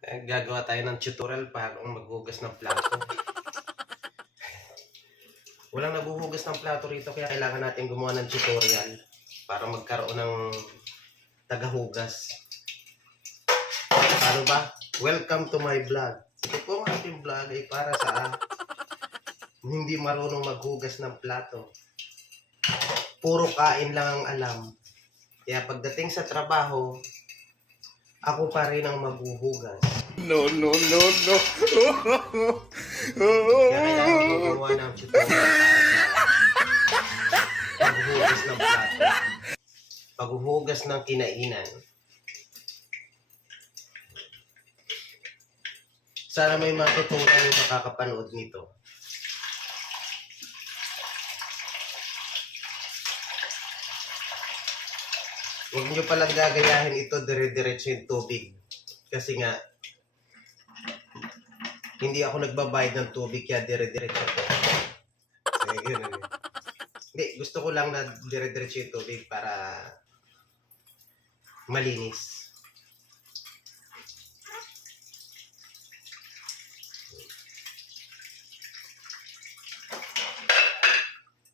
Gagawa tayo ng tutorial para maghugas ng plato. Walang naguhugas ng plato rito kaya kailangan natin gumawa ng tutorial para magkaroon ng tagahugas. Paano ba? Welcome to my vlog. Ito po ang ating vlog ay para sa hindi marunong maghugas ng plato. Puro kain lang ang alam. Kaya pagdating sa trabaho, ako pa rin ang maghuhugas. No. Kaya kailangan ko gumawa ng tutorial para sa paghuhugas ng plato. Paghuhugas ng kinainan. Sana may matutunan yung makakapanood nito. Huwag nyo palang gagayahin ito dire-diretso yung tubig. Kasi nga, hindi ako nagbabayad ng tubig kaya dire-diretso ko. Hindi, gusto ko lang na dire-diretso yung tubig para malinis.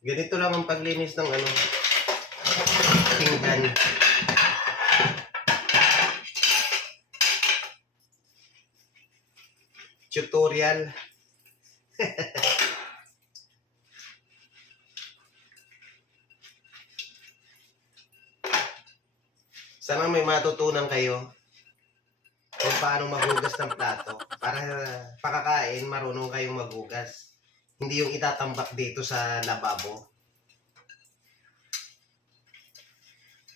Ganito lang ang paglinis ng pinggan. Tutorial. Sana may matutunan kayo kung paano maghugas ng plato. Para pakakain, marunong kayong maghugas. Hindi yung itatambak dito sa lababo.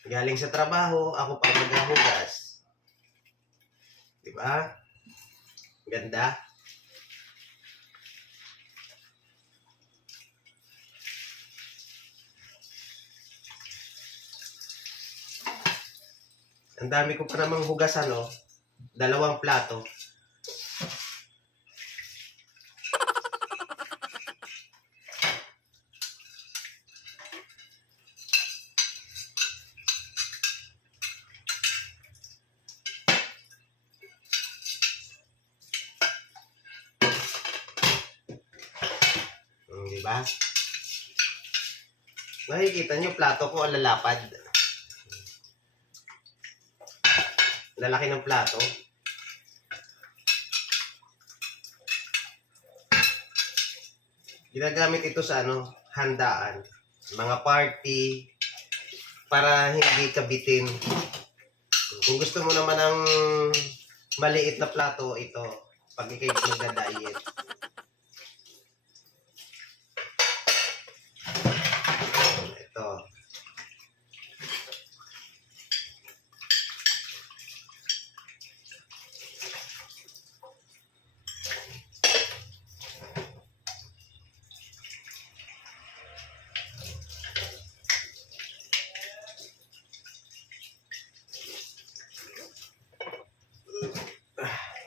Galing sa trabaho, ako pa maghuhugas. Diba? Ganda. Ang dami ko pa namang hugasan, oh. 2 plato. Diba? Nakikita nyo, plato ko alalapad. Lalaki ng plato. Ginagamit ito sa handaan. Mga party, para hindi kabitin. Kung gusto mo naman ng maliit na plato, ito. Pag ikay nagda-diet. Ito.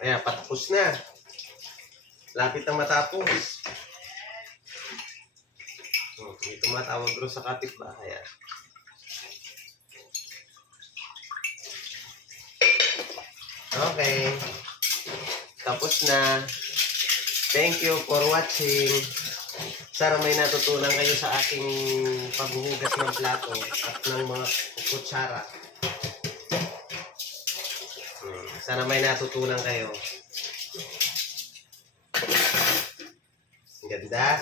Ayan, patapos na. Lapit na matapos. May tumatawag rin sa kapitbahay. Okay. Tapos na. Thank you for watching. Sana may natutunan kayo sa aking paghuhugas ng plato at ng mga kutsara. Sana may natutunan kayo. Ang ganda.